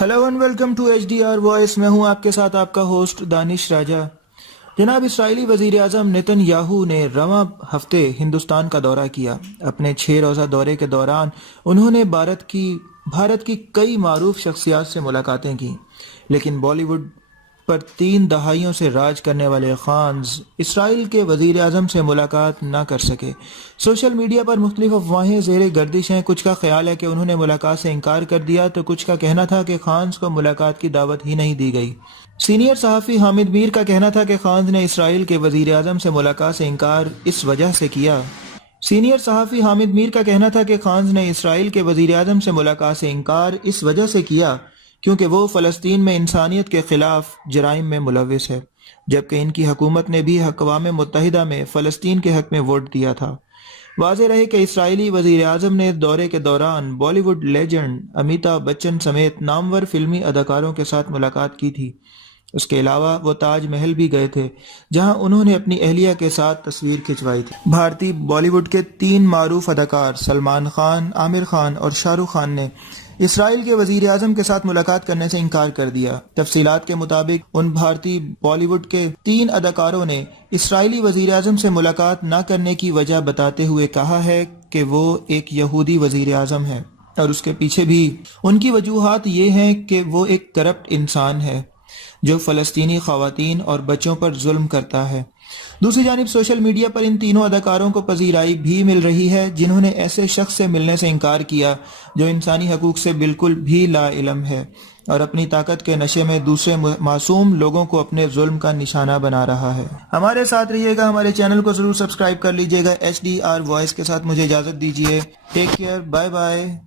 Hello and welcome to HDR voice. मैं हूं आपके साथ आपका होस्ट दानिश राजा। जनाब, इसराइली वजीर आजम नेतन्याहू ने रवां हफ्ते हिंदुस्तान का दौरा किया। अपने 6 रोज़ा दौरे के दौरान उन्होंने भारत की कई मारूफ शख्सियात से मुलाकातें की, लेकिन बॉलीवुड पर 3 दहाइयों से राज करने वाले खान्स इसराइल के वजीर आजम से मुलाकात न कर सके। सोशल मीडिया पर मुख्तलिफ अफवाहें ज़ेर गर्दिश हैं। कुछ का ख्याल है कि उन्होंने मुलाकात से इनकार कर दिया, तो कुछ का कहना था कि खान्स को मुलाकात की दावत ही नहीं दी गई। सीनियर सहाफ़ी हामिद मीर का कहना था कि खान्स ने इसराइल के वजीर आजम से मुलाकात से इनकार इस वजह से किया सीनियर सहाफ़ी हामिद मीर का कहना था कि खान्स ने इसराइल के वजीर आजम से मुलाकात से इनकार इस वजह से किया क्योंकि वो फ़लस्तीन में इंसानियत के ख़िलाफ़ जराइम में मुलविस है, जबकि इनकी हुकूमत ने भी अक़वाम मुत्तहिदा में फ़लस्तीन के हक़ में वोट दिया था। वाज़ेह रहे कि इसराइली वज़ीर आज़म ने दौरे के दौरान बॉलीवुड लेजेंड अमिताभ बच्चन समेत नामवर फिल्मी अदाकारों के साथ मुलाकात की थी। उसके अलावा वो ताज महल भी गए थे, जहां उन्होंने अपनी अहलिया के साथ तस्वीर खिंचवाई थी। भारतीय बॉलीवुड के 3 मारूफ अदाकार सलमान खान, आमिर खान और शाहरुख खान ने इसराइल के वजीर आजम के साथ मुलाकात करने से इनकार कर दिया। तफसीलात के मुताबिक उन भारतीय बॉलीवुड के 3 अदाकारों ने इसराइली वजीर आजम से मुलाकात न करने की वजह बताते हुए कहा है कि वो एक यहूदी वजीर आजम है, और उसके पीछे भी उनकी वजूहात ये हैं कि वो एक करप्ट इंसान है जो फ़लस्तीनी ख़वातीन और बच्चों पर जुल्म करता है। दूसरी जानिब सोशल मीडिया पर इन तीनों अदाकारों को पजीराई भी मिल रही है जिन्होंने ऐसे शख्स से मिलने से इनकार किया जो इंसानी हकूक से बिल्कुल भी लाइल्म है और अपनी ताकत के नशे में दूसरे मासूम लोगों को अपने जुल्म का निशाना बना रहा है। हमारे साथ रहिएगा, हमारे चैनल को जरूर सब्सक्राइब कर लीजिएगा। HDR वॉइस के साथ मुझे इजाज़त दीजिए। Take care, bye bye.